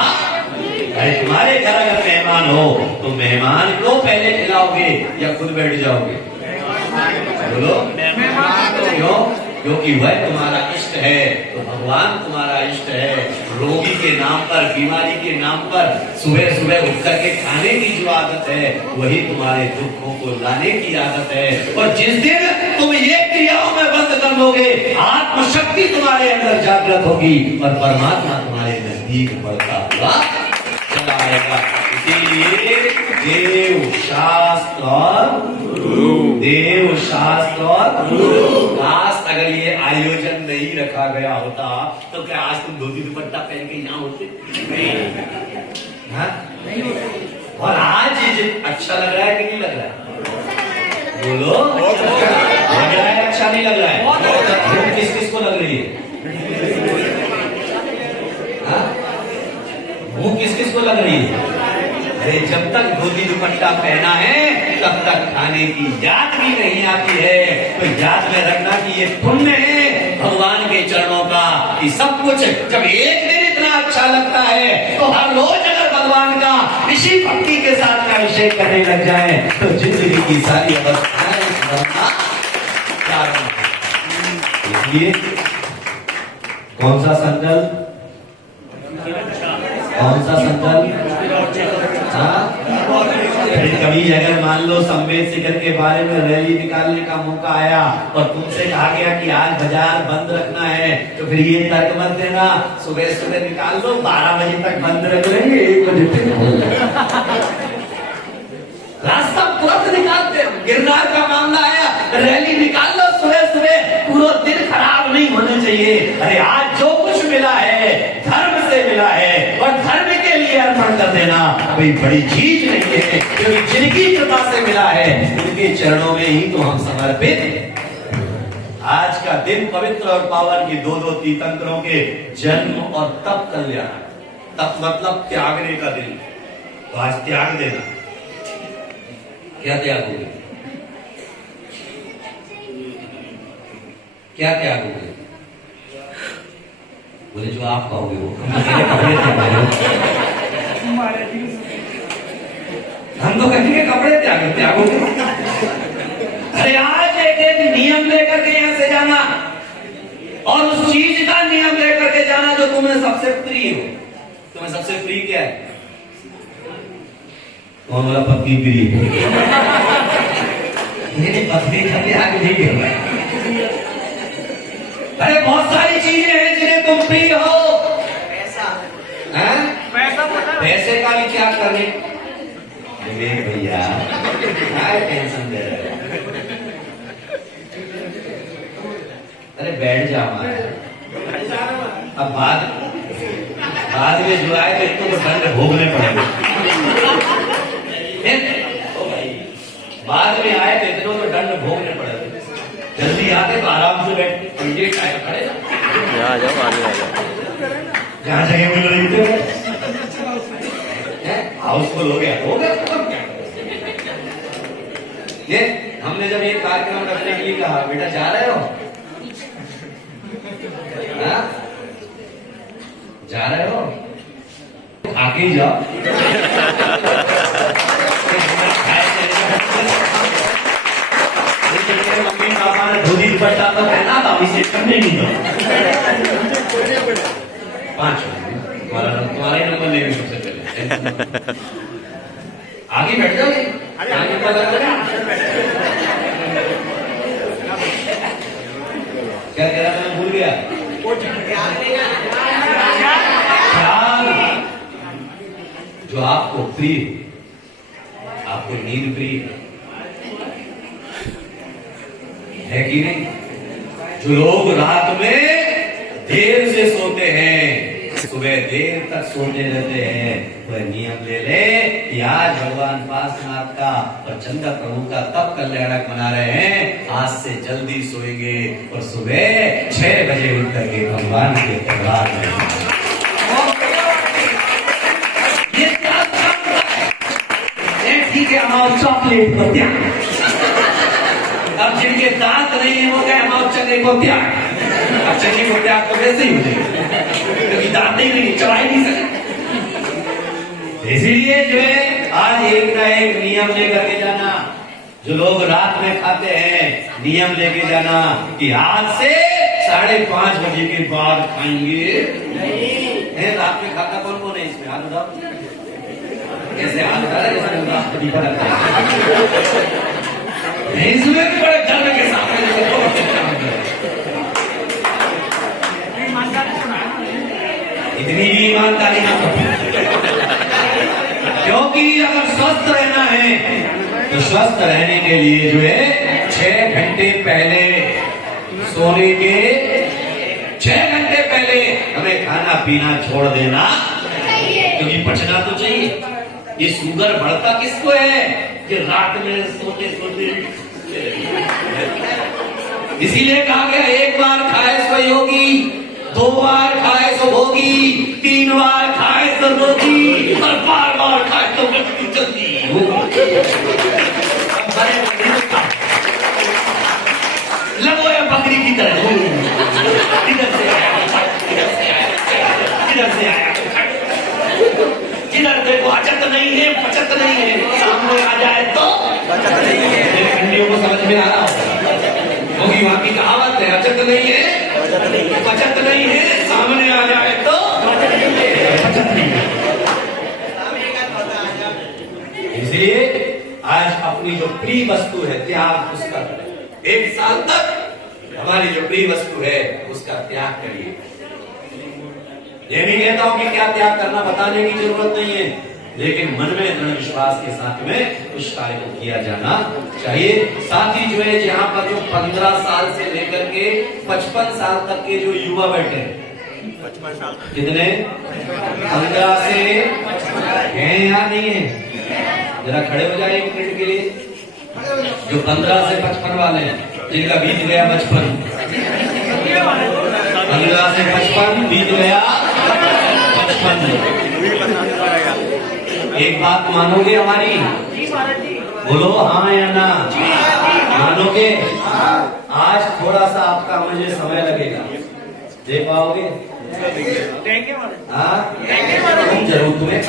अरे तुम्हारे घर अगर मेहमान हो तो मेहमान को पहले खिलाओगे या खुद बैठ जाओगे? बोलो क्यों? क्योंकि वह तुम्हारा इष्ट है, तो भगवान तुम्हारा इष्ट है। रोगी के नाम पर, बीमारी के नाम पर सुबह सुबह उठ करके खाने की जो आदत है वही तुम्हारे दुखों को लाने की आदत है। और जिस दिन तुम ये क्रियाओं में बंद कर लोगे, आत्मशक्ति तुम्हारे अंदर जागृत होगी और परमात्मा तुम्हारे नजदीक बढ़ता हुआ चला आएगा। इसीलिए देव शास्त्र और काश अगर ये आयोजन नहीं रखा गया होता तो क्या आज तुम धोती दुपट्टा पहन के यहाँ होते? हाँ? और आज ये अच्छा लग रहा है कि नहीं लग रहा है? बोलो लग रहा है? अच्छा नहीं लग रहा है? किस किस को लग रही है? मुंह किस किस को लग रही है? अरे जब तक धोती दुपट्टा पहना है तब तक खाने की याद भी नहीं आती है। तो याद में रखना कि ये पुण्य है भगवान के चरणों का, कि सब कुछ जब एक दिन इतना अच्छा लगता है तो हर रोज अगर भगवान का ऋषि भक्ति के साथ में अभिषेक करने लग जाए तो जिंदगी की सारी अवस्थाएं इसलिए कौन सा संकल्प? कौन सा संकल्प? कभी अगर मान लो संवेद शिखर के बारे में रैली निकालने का मौका आया और तुमसे कहा गया कि आज बाजार बंद रखना है, तो फिर ये तर्क मत देना सुबह सुबह निकाल लो, 12 बजे तक बंद रख लेंगे, 1 बजे तक रास्ता तुरंत निकालते। गिरनार का मामला आया, रैली निकाल लो सुबह सुबह, पूरा दिन खराब नहीं होना चाहिए। अरे आज जो कुछ मिला है धर्म से मिला है और धर्म के लिए अर्पण कर देना कोई बड़ी चीज नहीं है, क्योंकि जिनकी कृपा से मिला है उनके चरणों में ही तो हम समर्पित। आज का दिन पवित्र और पावन की 2 तीर्थंकरों के जन्म और तप कल्याण। तप मतलब त्यागने का दिन, तो आज त्याग देना। क्या त्यागोगे? क्या त्यागोगे? बोले जो आप कहोगे वो। हम तो कहेंगे कपड़े त्यागोगे। अरे आज एक नियम लेकर के यहाँ से जाना और उस चीज का नियम लेकर के जाना जो तुम्हें सबसे प्रिय हो। तुम्हें सबसे प्रिय क्या है? कौन वाला पत्नी प्रिय? पत्नी कभी आगे नहीं गिर रहा है। अरे बहुत सारी चीजें हैं जिन्हें तुम प्रिय हो। पैसे का भी त्याग करने भैया टेंशन दे रहे। अरे बैठ जाओ। अब बाद में जो आए तो इनको दंड भोगने पड़ेंगे। बाद में आए तो इतनों तो दंड भोगने पड़ेगा। जल्दी आते तो आराम से बैठ खड़े आ जाओ आगे आ जाओ। जहाँ जगह मिल रही थी हाउसफुल हो गया ये हमने जब ये कार्यक्रम रखने के लिए कहा, बेटा जा रहे हो? जा रहे हो? आगे ही जाओ। मम्मी पापा ने धोती दुपट्टा तो पहना था, अभी से करने नहीं दो। 5 तुम्हारा ही नंबर लेंगे सबसे पहले। आगे बैठ जाओ। आगे क्या कह रहा था? मैं भूल गया। जो आपको प्रिय, आपको नींद प्रिय है कि नहीं? जो लोग रात में देर से सोते हैं, सुबह देर तक सोते रहते हैं, वह नियम ले ले कि आज भगवान पार्श्वनाथ का और चंद्र प्रभु का तब कल्याणक मना रहे हैं। आज से जल्दी सोएंगे और सुबह 6 बजे उठ करके भगवान के दरबार में। ये क्या है? ठीक है, हमारा चॉकलेट को त्याग। अब जिनके दांत नहीं है वो क्या, हमारा चने को त्याग। अब चने को त्याग तो वैसे ही हो जाएगा, क्योंकि दांत ही नहीं, चला ही नहीं सकते। इसीलिए जो है आज एक ना एक नियम लेकर के जाना। जो लोग रात में खाते हैं, नियम लेके जाना कि आज से 5:30 बजे के बाद खाएंगे नहीं। रात में खाता कौन कौन है इसमें? हाथ उठाओ। कैसे हाथ उठा रहे? नहीं, इसमें भी बड़े धर्म के सामने इतनी भी ईमानदारी ना करो, क्योंकि अगर स्वस्थ रहना है तो स्वस्थ रहने के लिए जो है 6 घंटे पहले सोने के 6 घंटे पहले हमें खाना पीना छोड़ देना, क्योंकि पचना तो चाहिए। ये शुगर बढ़ता किसको है? कि रात में सोते सोते। इसीलिए कहा गया, एक बार खाए सो योगी, 2 बार खाए सो भोगी, 3 बार खाए तो रोगी, और बार बार खाए तो मृत्यु जल्दी। लगो या बकरी की तरह, इधर से आया, इधर से आया, इधर से आया, जिधर देखो अचत नहीं है, बचत नहीं है, सामने आ जाए तो बचत नहीं है। खंडियों को समझ में आ रहा होगी, वहां की कहावत है, अचत नहीं है, बचत नहीं है, सामने आ जाए तो बचत नहीं है। इसलिए आज अपनी जो प्रिय वस्तु है त्याग उसका करें। 1 साल तक हमारी जो प्रिय वस्तु है उसका त्याग करिए। ये नहीं कहता हूं कि क्या त्याग करना बताने की जरूरत नहीं है, लेकिन मन में दृढ़ विश्वास के साथ में उस कार्य को किया जाना चाहिए। साथ ही जो है यहाँ पर जो 15 साल से लेकर के 55 साल तक के जो युवा बैठे हैं, 55 साल कितने? 15 से हैं या नहीं है? जरा खड़े हो जाए 1 मिनट के लिए। जो 15 से 55 वाले हैं, जिनका बीत गया बचपन, 15 से 55 बीत गया 55। एक बात मानोगे हमारी? बोलो हाँ या ना? मानोगे? आज थोड़ा सा आपका मुझे समय लगेगा, दे पाओगे? हाँ, तुम जरूर, तुम्हें।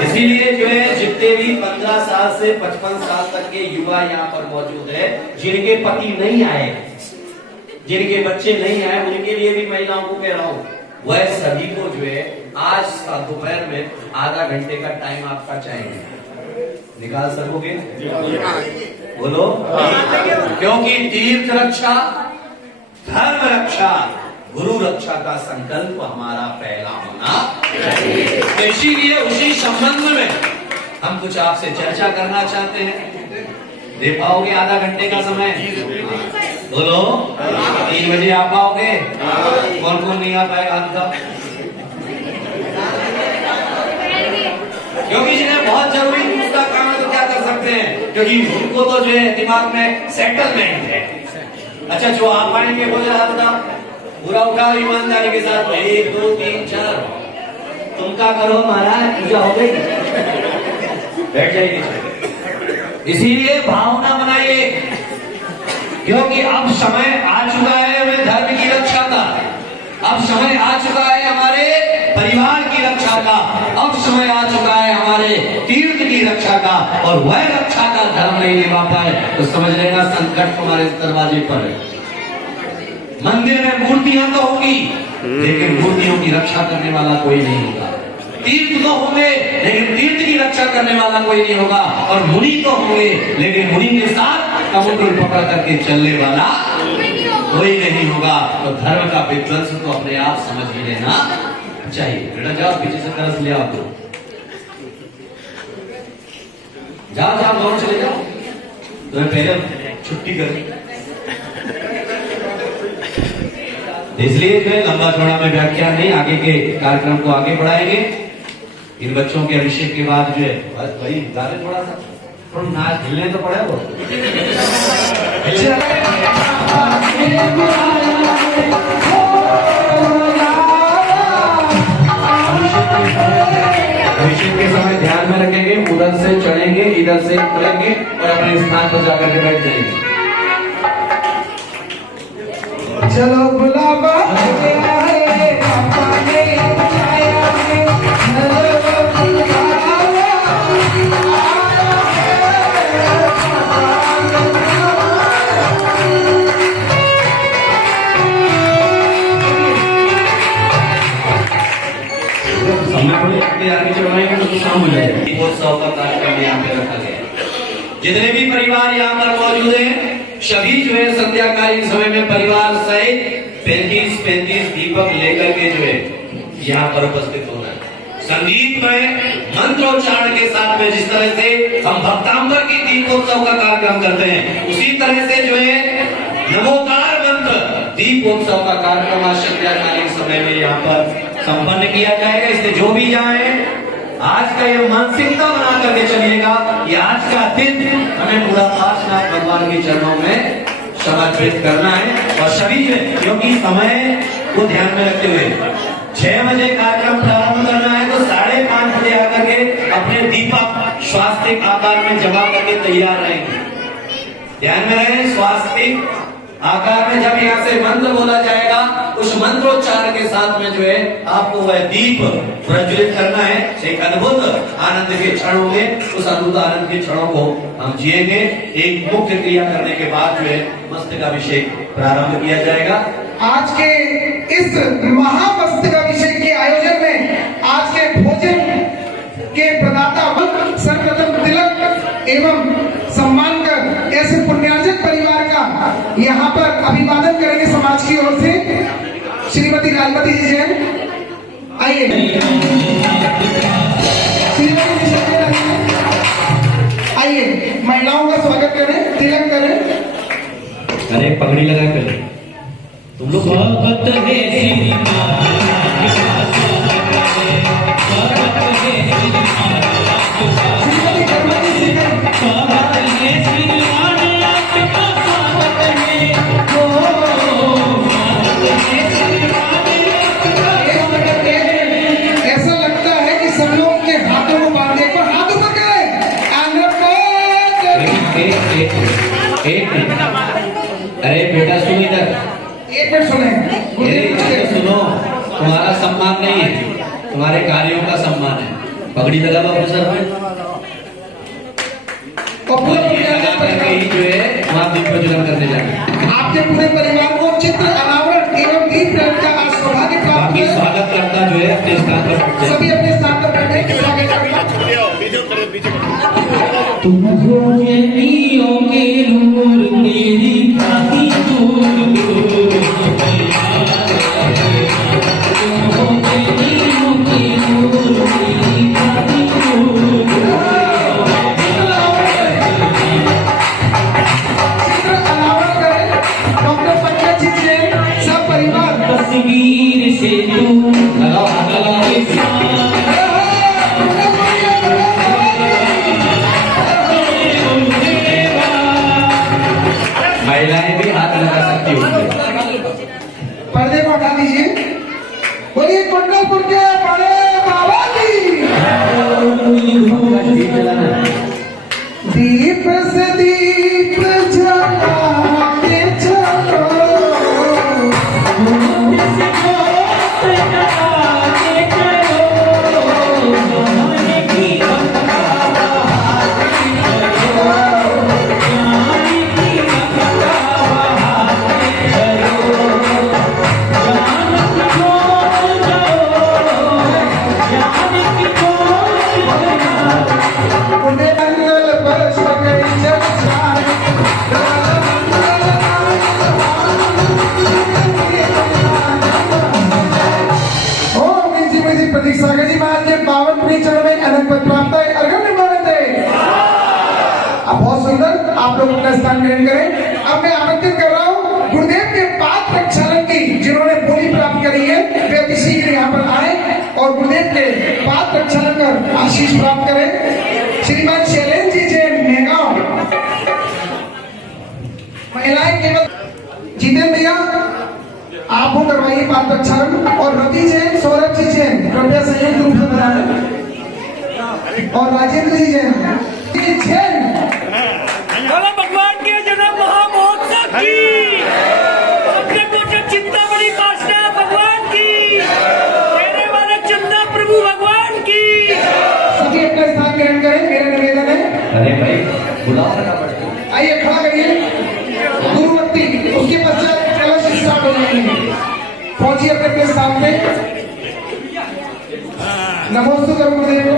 इसीलिए जो है जितने भी 15 साल से 55 साल तक के युवा यहाँ पर मौजूद है, जिनके पति नहीं आए, जिनके बच्चे नहीं आए, उनके लिए भी महिलाओं को कह रहा हूँ, वह सभी को जो है आज दोपहर में आधा घंटे का टाइम आपका चाहिए। निकाल सकोगे? बोलो। क्योंकि तीर्थ रक्षा, धर्म रक्षा, गुरु रक्षा का संकल्प हमारा पहला होना चाहिए। तो इसीलिए उसी संबंध में हम कुछ आपसे चर्चा करना चाहते हैं। दे पाओगे आधा घंटे का समय? बोलो। 3 बजे आ पाओगे? कौन कौन नहीं आ पाएगा हाथ का? क्योंकि जिन्हें बहुत जरूरी दूसरा काम है तो क्या कर सकते हैं, क्योंकि उनको तो जो है दिमाग में सेटलमेंट है। अच्छा, जो आ पाएंगे बोले हाथ का पूरा उठाओ ईमानदारी के साथ। 1 2 3 4 तुम क्या करो महाराज, पूजा हो गई, बैठ जाइए। इसीलिए भावना बनाइए, क्योंकि अब समय आ चुका है हमें धर्म की रक्षा का, अब समय आ चुका है हमारे परिवार की रक्षा का, अब समय आ चुका है हमारे तीर्थ की रक्षा का, और वह रक्षा का धर्म नहीं निभा पाए तो समझ लेना संकट तुम्हारे दरवाजे पर है। मंदिर में मूर्तियां तो होगी, लेकिन मूर्तियों की रक्षा करने वाला कोई नहीं होगा। तीर्थ तो होंगे, लेकिन तीर्थ की रक्षा करने वाला कोई नहीं होगा। और मुनि तो होंगे, लेकिन मुनि के साथ कमंडल पकड़ करके चलने वाला कोई नहीं होगा। तो धर्म का विध्वंस तो अपने आप समझ ही लेना चाहिए। बेटा जाओ पीछे से तरस ले आओ, जाओ जाओ दोनों चले जाओ, तुम्हें पहले छुट्टी कर। इसलिए जो है लंबा चौड़ा में व्याख्यान नहीं, आगे के कार्यक्रम को आगे बढ़ाएंगे। इन बच्चों के अभिषेक के बाद जो है बस भाई गाने थोड़ा सा थोड़ा नाच हिलने तो पड़े वो। अभिषेक के समय ध्यान में रखेंगे, उधर से चढ़ेंगे, इधर से उतरेंगे और अपने स्थान पर जाकर के बैठ जाएंगे। चलो बुलावा आया है, पापा ने आया है, चलो बुलावा आया समय पर अपने आगे चढ़वाएंगे तो शाम हो जाएगा। दीपोत्सव का कार्यक्रम यहाँ पे रखा गया है। जितने भी परिवार यहाँ पर मौजूद हैं, सभी जो है संध्याकालीन समय में परिवार सहित 35 दीपक लेकर के जो है यहाँ पर उपस्थित होना है। संगीत में मंत्रोच्चारण के साथ में जिस तरह से हम भक्तांबर की दीपोत्सव का कार्यक्रम करते हैं, उसी तरह से जो है नमोकार मंत्र दीपोत्सव का कार्यक्रम आज संध्याकालीन समय में यहाँ पर संपन्न किया जाएगा। इसलिए जो भी जाए आज का ये मानसिकता बना करके चलिएगा कि आज का दिन हमें पूरा काशनाथ भगवान के चरणों में समर्पित करना है। और सभी क्योंकि समय को ध्यान में रखते हुए 6 बजे कार्यक्रम प्रारंभ करना है, तो 5:30 बजे आकर के अपने दीपक स्वास्तिक आकार में जमा करके तैयार रहेंगे। ध्यान में रहे, स्वास्तिक आकार में जब यहाँ से मंत्र बोला जाएगा, उस मंत्रोच्चार के साथ में जो है आपको वह दीप प्रज्वलित करना है। एक अद्भुत आनंद के क्षण होंगे, उस अद्भुत आनंद के क्षणों को हम जिएंगे। एक मुख्य क्रिया करने के बाद जो है मस्तकाभिषेक प्रारंभ किया जाएगा। आज के इस महामस्तकाभिषेक के आयोजन में आज के भोजन के प्रदाता सर्वप्रथम तिलक एवं सम्मान कर ऐसे पुण्यार्जक परिवार का यहाँ पर अभिवादन करेंगे समाज की ओर से। श्रीमती राजमती जी जैन आइए। श्रीमती जी जैन आइए, महिलाओं का स्वागत करें, तिलक करें। अरे पगड़ी लगा कर तुम लोग स्वागत है श्री महाराज का, स्वागत है श्री महाराज का, श्रीमती कर्मजी जी जैन स्वागत है श्री महाराज का, स्वागत है, ओ स्वागत है श्री महाराज का। ऐसा लगता है कि सब लोग के हाथों को बांधे पर हाथ ऊपर करें। एक मिनट। अरे बेटा सुन इधर, एक मिनट सुने। इधर सुनो, तुम्हारा सम्मान नहीं है, तुम्हारे कार्यों का सम्मान है। पगड़ी लगा बाबू सर पे, और पूरे ये लगा करके ही जो है वहाँ दीप प्रज्वलन करने जाएंगे। आपके पूरे परिवार को चित्र अनावरण एवं दीप प्रज्वलन का आज सौभाग्य प्राप्त बाकी है। स्वागत करता जो है अपने स्थान पर बैठ जाए। सभी अपने स्थान पर बैठे स्वागत करना। तुम हो जनियों के नूर, तेरी ख्याति दूर दूर तुम हो जनियों के नूर, तेरी ख्याति दूर चित्र अनावरण करें डॉक्टर पंकज जी जैन सब परिवार। तस्वीर से तू लगाओ हाथ लगाओ। के साथ महिलाएं भी हाथ लगा सकती होंगी। सागर जी महाराज के पावन प्रिय चरण में अनंत पद प्राप्त है। अर्घ्य निर्माण है। अब बहुत सुंदर, आप लोग अपना स्थान ग्रहण करें। अब मैं आमंत्रित कर रहा हूँ गुरुदेव के पाद प्रक्षालन की, जिन्होंने बोली प्राप्त करी है, वे अति शीघ्र यहाँ पर आए और गुरुदेव के पाद प्रक्षालन कर आशीष प्राप्त करें। श्रीमान शैलेंद्र जी जैन मेहगांव, महिलाएं केवल जितेंद्र भैया आप वो करवाइए पाद प्रक्षालन, और रवि जैन, सौरभ जी जैन कृपया संयुक्त रूप से बनाएं, और राजेंद्र जी जैन बोलो भगवान के जन्म महामहोत्सव की, अपने पूछे चिंतामणि पासना भगवान की, तेरे वाले चंदा प्रभु भगवान की। सभी अपना स्थान ग्रहण करें, मेरा निवेदन है। अरे भाई बुलाओ ना पड़ता है। आइए खड़ा करिए गुरुवत्ती, उसके पश्चात कलश स्टार्ट हो जाएंगे। पहुंचिए अपने स्थान पे। नमोस्तु करो गुरुदेव को।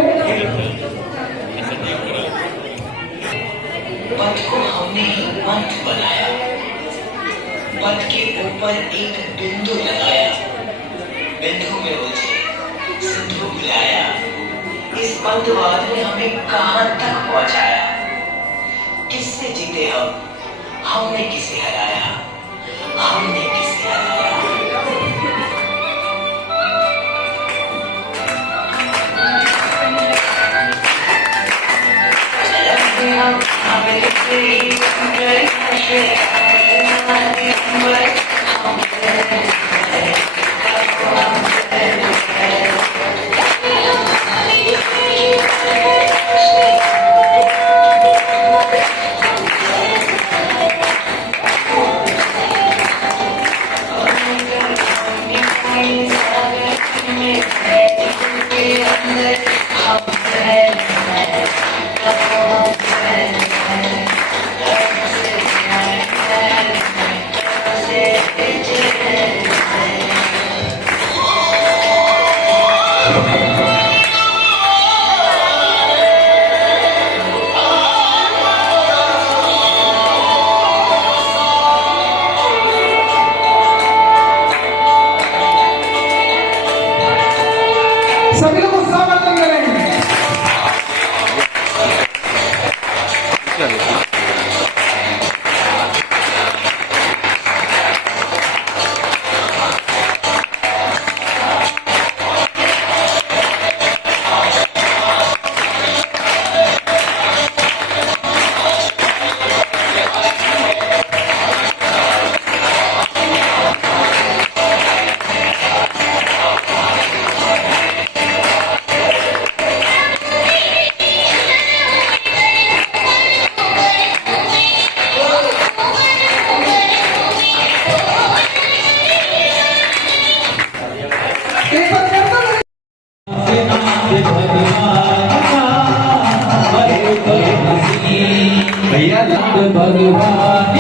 पथ को हमने ही पंथ बनाया, पथ के ऊपर एक बिंदु लगाया, बिंदु में उलझे सिंधु बुलाया। इस पंथवाद ने हमें कहां तक पहुंचाया? किससे जीते हम? हमने किसे हराया? हमने किसे हराया? सभी लोग उत्साहवर्धन करें। भैया भगवान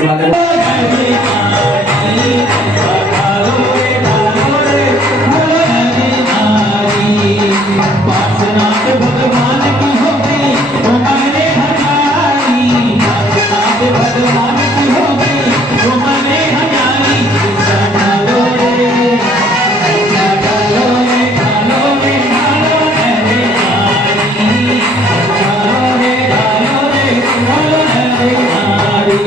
आने वाले भगवान की हो गई वो मैंने हजारी, भगवान की हो गई वो मैंने हजारी। डालो रे डालो रे डालो रे डालो रे नारी, डालो रे डालो रे डालो रे नारी।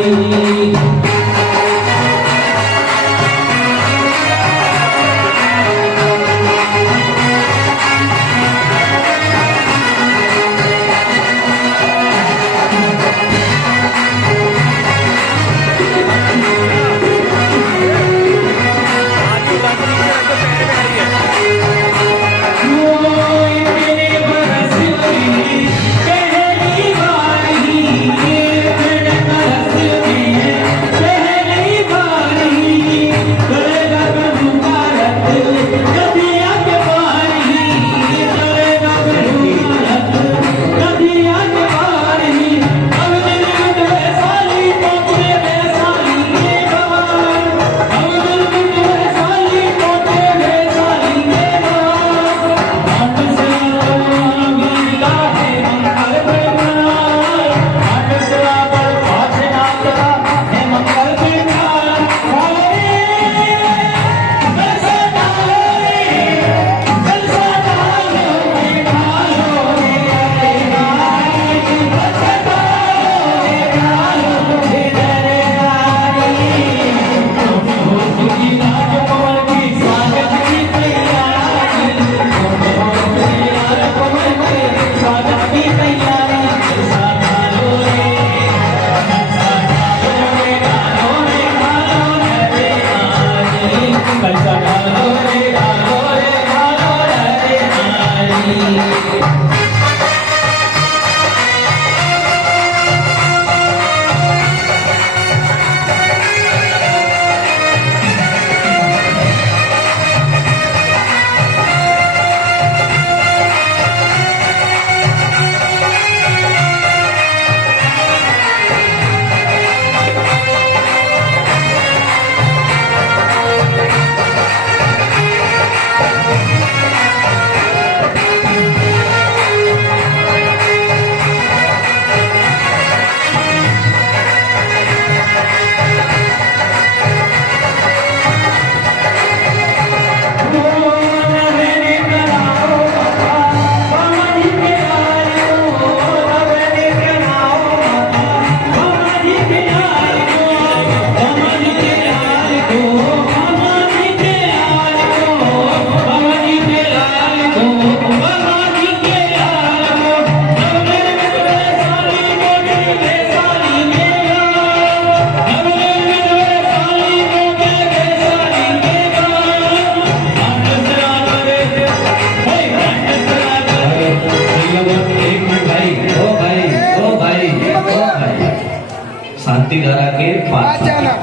शांति धारा के आ जाना, आ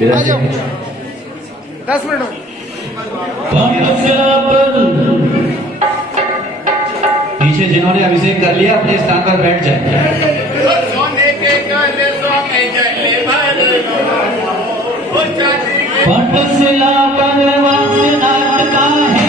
पांच जाओ, 10 मिनट हो। पीछे जिन्होंने अभिषेक कर लिया अपने स्थान पर बैठ जाए। पटसला परवास नाटका है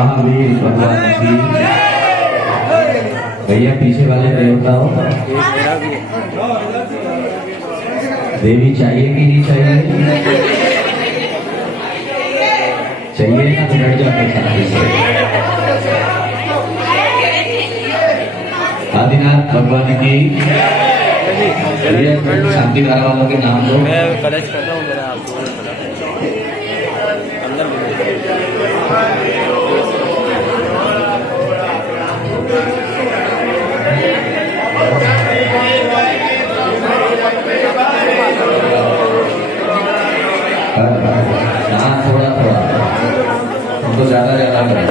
महावीर भगवान की। भैया पीछे वाले देवताओं, देवी चाहिए कि नहीं चाहिए? चाहिए ना तो बैठ जाओ शांति से। आदिनाथ भगवान की। शांति धारा वालों के नाम लो। मैं कलेक्ट कर रहा हूँ, मेरा आपको अंदर थोड़ा थोड़ा हमको ज्यादा करें।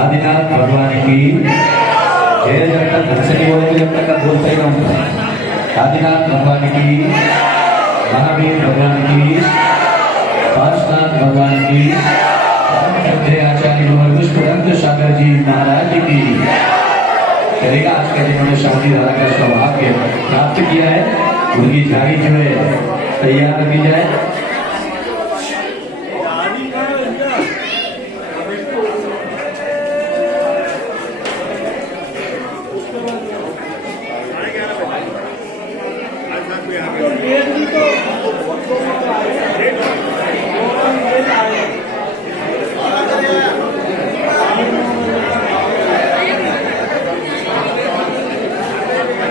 आदिनाथ भगवान की जय। जब तक घर से नहीं बोलेंगे जब तक बोलते ही रहूंगा। आदिनाथ भगवान की, महावीर भगवान की, पार्श्वनाथ भगवान की, आचार्य पुष्पदंत सागर जी महाराज की। चलेगा आज के जिन्होंने शांति धारा का सौभाग्य प्राप्त किया है उनकी झाड़ी जो है तैयार रखी जाए।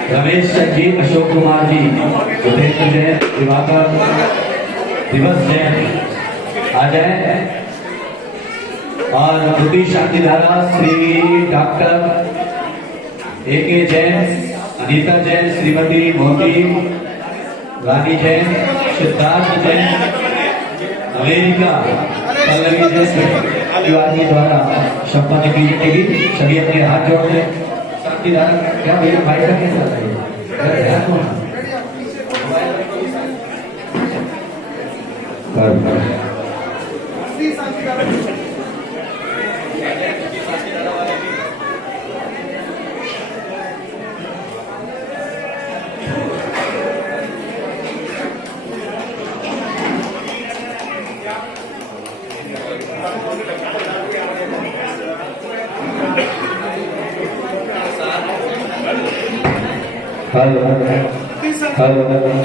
रमेश जी, अशोक कुमार जी, उदयेंद्र जैन, दिवाकर, दिवस जैन आ जाए। और द्वितीय शांति धारा श्री डॉक्टर A.K. जैन, अनीता जैन, श्रीमती मोती रानी जैन, सिद्धार्थ जैन, अमेरिका पल्लवी जैन परिवार के द्वारा संपन्न की जाएगी। सभी अपने हाथ जोड़ दें। शांति धारा क्या भैया भाई का क्या चल रही है?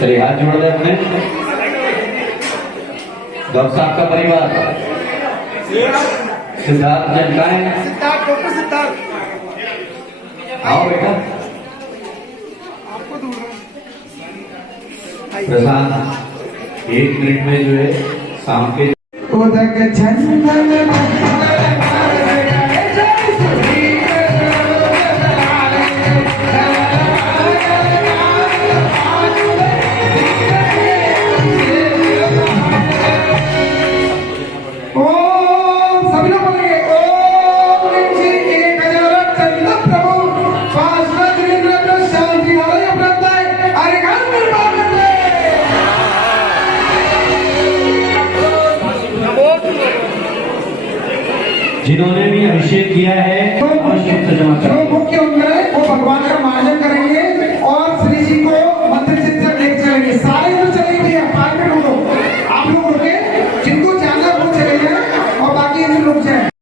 चलिए हाथ जोड़ दे अपने। डॉक्टर साहब का परिवार सिद्धार्थ जैन का है। सिद्धार्थ, डॉक्टर सिद्धार्थ, आओ बेटा। आपको दूर प्रशांत 1 मिनट में जो है शाम के उदक चंदन जिन्होंने भी अभिषेक किया है जो मुख्य होंगे वो भगवान का मार्जन करेंगे।